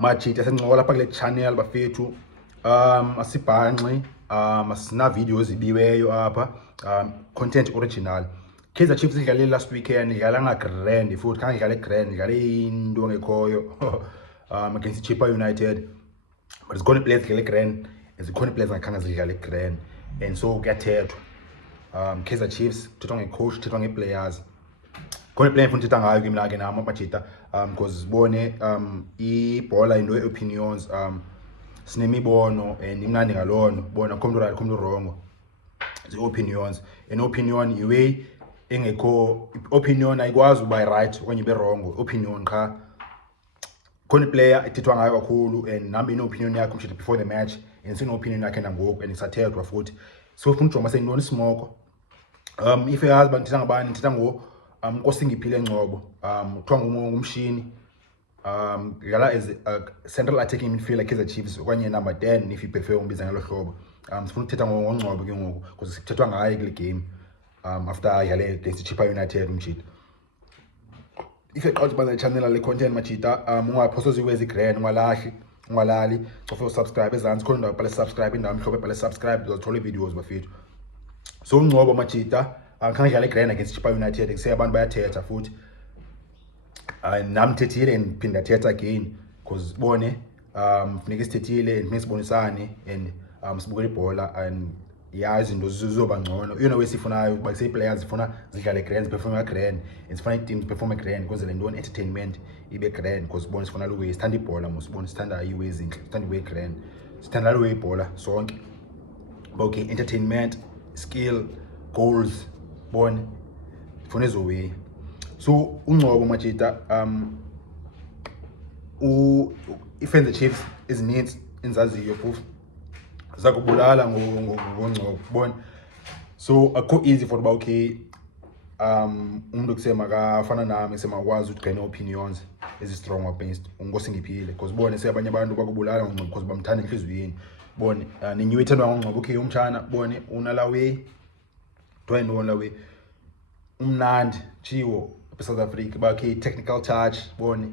Machita sencokola lapha kule channel bafethu. Asibhanqi, asina videos ibiweyo apha. Content original. Kaizer Chiefs idlale last weekend, idlala nga grand futhi khange idlale grand, idlale into ngekhoyo against Chippa United. But it's going to play the grand, it's going to play the grand, and so kuyathethwa. Kaizer Chiefs thethwa ngecoach, thethwa ngeplayers. Going to play futhi thethwa ngayo kimi la ke nama Machita, because bone ibhola into opinions, sinemibono and imnandi ngalono, bona khomntu right khomntu wrong. The opinions, an opinion iwe engekho opinion ayikwazi uba right okanye ibe wrong. Opinion qha khona player ethethwa ngayo kakhulu, and nami ino-opinion yakho mshito before the match, and sino-opinion yakhe nangoku, and isathethwa futhi. So funa ujonga sengintoni isimoko. If yazi uba ndithetha ngabani, ndithetha Nkosingiphile Ngcobo, kuthiwa ngumshini. Dlala as central attacking midfielder Kaizer Chiefs okanye number 10 if you prefer umbiza ngalo hlobo. Sifuna ukuthetha ngoNgcobo ke ngoku because sithethwa ngaye kule game after yale against Chippa United umshito. If you qala bana channel le content Machita, ungaphosozi kwezi grand, ungalali cofa subscribe ezantsi khona ndawo bhala subscribe, indawo mhlophe bhala subscribe, uzothola videos bafethu. So uNgcobo Machita angikhange dlale grand against Chippa United, ngise abantu bayathetha futhi. Nami thethile ngiphinda thetha again because bone funeka sithethile and sibonisane and sibukele ibhola and yazi into zizoba ngcono. Yona wesifunayo kuba kuse players zifuna zidlale grand, perform grand, and sifuna teams perform grand because le ntoni entertainment ibe grand because bone sifuna lo way sithanda ibhola, mosibona sithanda iways ezinhle, sithanda iway grand, sithanda lo way ibhola sonke. Okay, entertainment, skill, goals, bone funa ezo way. So uNgcobo Machita Kaizer Chiefs ezininzi enzaziyo phofu zakubulala ngoNgcobo bona. So akho easy for uba okay umuntu kusema kafana nami semakwazi ukugcina opinions ezi strong against Nkosingiphile because bone sebanye abantu bakubulala ngoNgcobo because bamthanda enhliziyweni. Bone ninyiwe ithandwa ngoNgcobo okay umtshana bone unalawe twain onlawe umnandi chiwo South Africa bakhe technical touch bone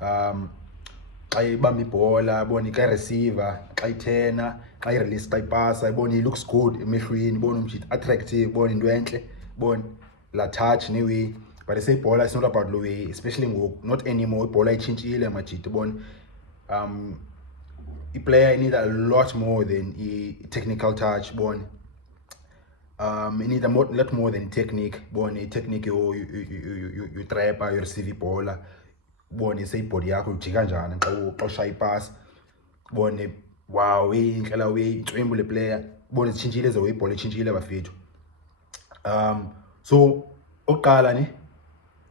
xa ibamba ibhola bone ka receiver xa ithena xa irelease xa ipasa bone looks good emehlweni bone umshit attractive bone into enhle bone la touch anyway. But say ibhola is not about the way, especially ngoku not anymore. Ibhola itshintshile Machita bone player need a lot more than technical touch bone. You need a lot more than technique. Bone technique you trapper, you receive ball. Bone say body yakho ujika njani xa ushaya ipass. Bone wow indlela we icwembu le player. Bone itshintshile ze ibhola itshintshile bafethu. So oqala ne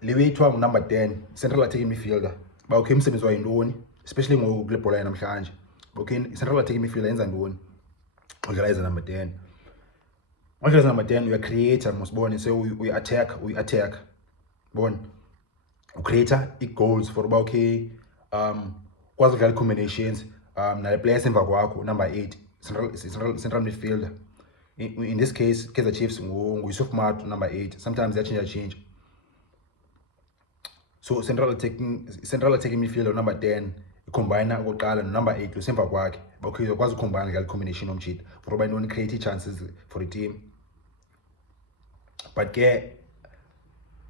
le way ithiwa number 10 central attacking midfielder. Ba okay umsebenzi wayo yintoni, especially ngoku kule bhola yanamhlanje. Okay, central attacking midfielder yenza ntoni? Udlala as number 10. As number 10, we are creator, mosibone, so we attack. Bone. We create goals for about okay, quasi combinations, na players emva kwakho, number 8, central midfielder. In this case, Kaizer Chiefs, Yusuf Mat, number 8. Sometimes they change. So central attacking midfielder, number 10, combine with number 8, Lusemva kwakhe. Okay, you quasi combine the combination of cheat for about no creative chances for the team. But ke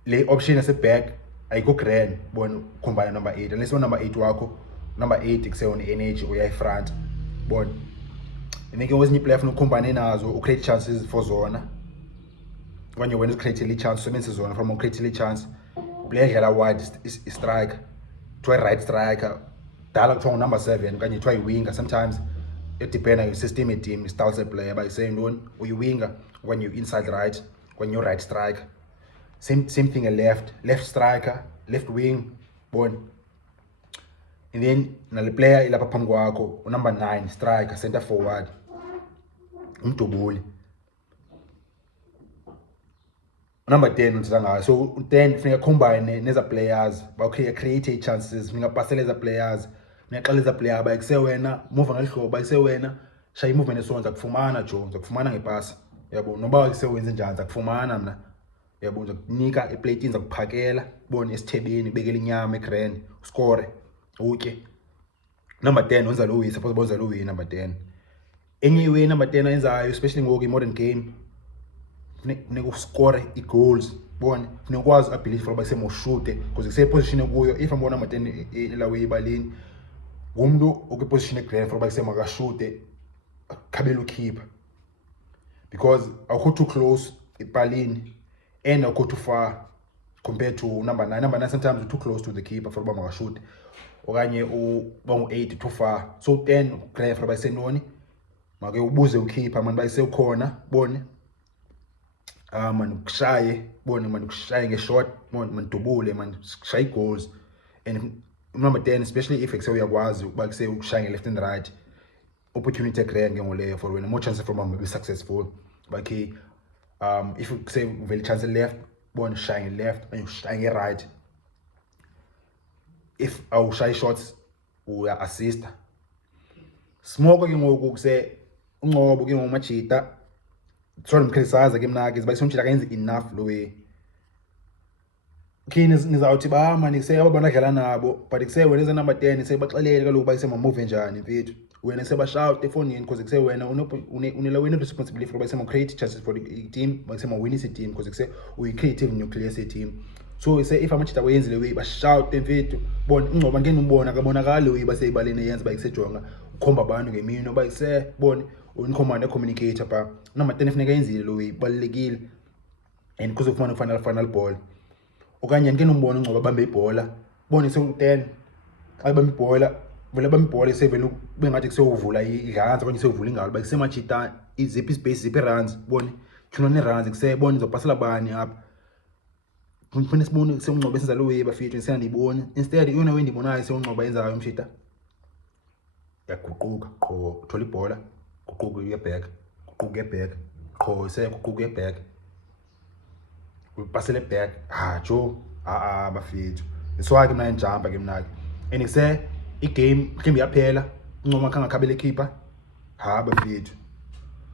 le option as a back I go grand bon combine number 8 unless number 8 wako number 8 ikuse on energy uya front bon inike wezinye player funa combine nazo create chances for zona when you create a chance so zona from create a chance player dlala wide striker to a right striker dala kuthiwa number 7 kanye kuthiwa winger. Sometimes it depends on your system team styles a player by saying no you winger when you inside right, when you're right striker, same thing a left striker, left wing, bone. And then the player ilapha phambi kwakho number 9 striker, center forward, umdubuli. Number 10 uthetha ngayo. So 10 funeka combine neza players ba create chances, funeka pasele eza players, funeka xela eza player ba ikuse wena move ngalihlobo ba ikuse wena shaya movement esonza kufumana jo zakufumana ngepasi. Yabo noba isewenze njani zakufumana mina. Yabo nzakunika iplate zakuphakela bone esithebeni bekela inyama egrand score utye. number 10 wenza lo suppose benza lo number 10. Anyway number 10 ayenzayo especially ngoku modern game funeka score goals bona funeka ukwazi ability for base moshute because kuse position kuyo if ambona number 10 la way balini umuntu okwi position grand for base makashute khabela ukeeper because awukho too close ipalini and awukho too far compared to number 9. Number 9 sometimes you're too close to the keeper for uba makashute okanye bangu-8 too far. So 10 grand for base noni make ubuze ukeeper man bayise ukhona bone man kushaye bone man kushaye ngeshot man dubule man kushaye goals. And number 10 especially if uyakwazi ukuba kuse ukushaya left and right opportunity grand ngengoleyo for when more chances for be successful. But if you say very chance left bone shine left and you shine right, if our shy shots we assist smoke ke ngoku kuse Ngcobo ke ngomachita sorry mcriticize ke mna ke bayisomtshila kayenzi enough lo way kini nizawuthi bama nikuse ababona dlala nabo but kuse wena eze number 10 sebaxelele kaloku bayise ma move njani mfethu wena seba shout efonini because kuse wena unela wena responsibility for bayise ma create chances for the team bayise ma win team because kuse uyi creative nucleus team. So if amachita kwenzile way ba shout mfethu bona Ngcobo ngene umbona akabonakala way baseyibaleni yenza bayisejonga ukhomba abantu ngemini bayise bona uncommand communicator pa number 10 funeka yenzile lo ibalekile and kuze kufana final ball okanye ngene umbona Ngcobo bambe ibhola bone se10 ayibambe ibhola vele bambe ibhola sevele bengathi kuseyovula ihansi okanye seyovula ingalo bayisemachita iziphi space ziphi runs bone khona ne runs kusebona izopasela bani apha kufanele sibone seUngcobo esenza lo way bafethu siyandibona instead yona wendibonayo seUngcobo yenzayo umshita yaguquka qho uthola ibhola guquka uyeback guquka uyeback qho sekuguquka uyeback upasele back jo bafethu iswa ke mna njamba ke mna and ikuse igame mhlawumbe yaphela Ngcobo khanga khabele keeper bafethu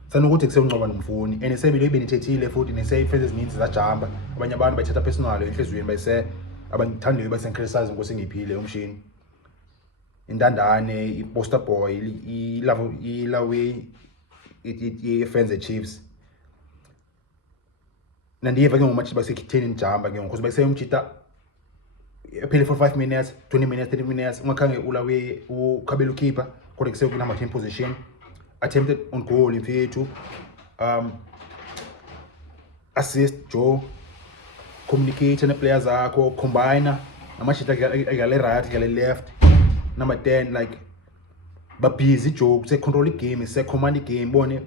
sanokuthi kuseUngcobo nomfuni and isebile ibenithethile futhi neseyifenze ezininzi zajamba abanye abantu bayithatha personal enhlizweni bayise abangithandayo basencriticize Nkosingiphile Mshini indandane iposter boy ilawe Kaizer Chiefs nandiye ke ngomatch basekitheni njamba ke ngokuze bayiseyomchita ephele for 5 minutes 20 minutes 30 minutes ungakhange ulawe ukhabela ukeeper kodwa kuseku number 10 position attempted on goal mfethu assist Joe communicate ne players akho combine amachita agale right agale left. Number 10 like ba busy Joe se control igame se command igame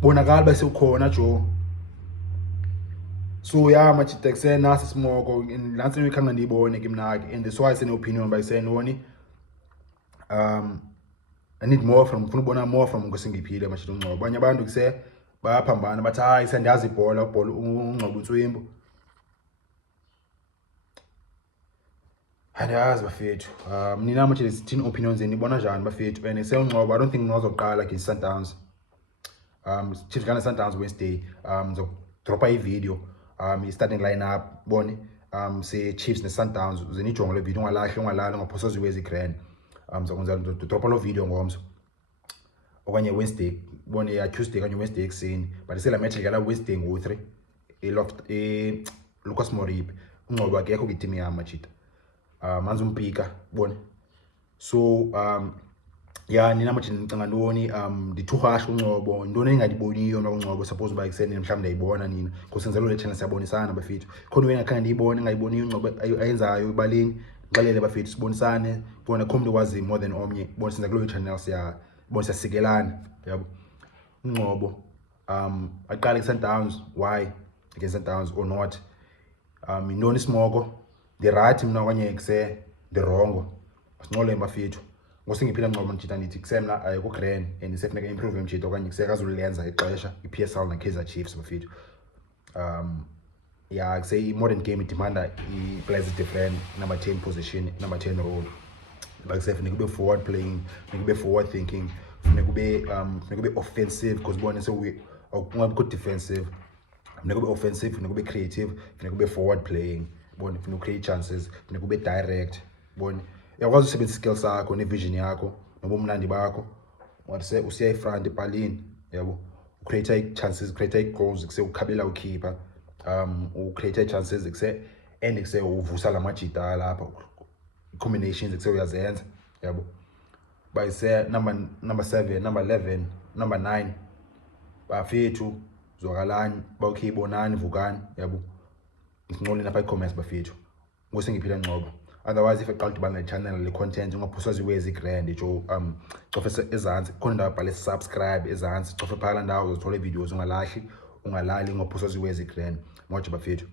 bonakala base ukhona Joe. So machita kuse nasi smoko lansi uyikhanga ndibone ke mna ke and that's why I say no opinion by saying noni I need more from ukubona more from Nkosingiphile machita Ngcobo abanye abantu kuse bayaphambana bathi hayi sendiyazi ibhola Ngcobo utswimbo andiyazi bafethu nina manje lezithini opinions nibona njani bafethu and seUngcobo I don't think nozoqala ke Sundowns Chiefs gonna Sundowns Wednesday dropa i-video i-starting lineup bone se Chiefs ne Sundowns uzenijonga le video ungalali ngaphosa ziwezi grand ngizokwenza dropa lo video ngomso okanye Wednesday bone ya Tuesday kanye Wednesday ekseni but isela match igala Wednesday ngo3 eloft Lucas Moripe Ngcobo akekho ke team yami machita manzi umpika bone so nina manje ngicanga ntoni ndithuhasha uNgcobo intoni engandiboniyo nakuNgcobo suppose uba ekseni mhlawumbe ndayibona nina kusenzelo le channel siyabonisana bafethu khona wena khanga ndiyibone ngayiboniyo uNgcobo ayenzayo ibaleni ngixelele bafethu sibonisane bona khomnye kwazi more than omnye bona senza kulo channel bona siyasikelana yabo uNgcobo aqala ku-Sundowns why against Sundowns or not intoni smoko the right mina okanye kuse the wrong asinqole bafethu Nkosingiphile Ngcobo mjita ndithi kusemna ayiko grand and sefuneka improve mjita okanye kusekazulenza ixesha iPSL na Kaizer Chiefs bafethu kuse i-modern game idemanda i-players different number 10 position number 10 role bakusefuneka kube forward playing kube forward thinking funeka kube offensive because bona so awungabikho defensive funeka kube offensive funeka kube creative funeka kube forward playing bona funeka create chances funeka kube direct bona uyakwazi usebenzisa skill sakho nevision yakho nobumnandi bakho wathi usiya ifront ebhalini yabo ucreate chances, create goals kuse ukhabela ukhipha ucreate chances kuse and kuse uvusa lamajita lapha combinations kuse uyazenza yabo bayise number 7, number 11, number 9 bafethu zwakalani bawukhibonani vukani yabo ngisinqoleni lapha i-comments bafethu Nkosingiphile Ngcobo. Otherwise if aqala udibana ne-channel le-content ungaphoswa ziwezi grand jo cofe ezansi khona ndawo bhale subscribe ezansi cofe phala ndawo uzothola i-videos ungalali ungaphoswa ziwezi grand moja bafethu.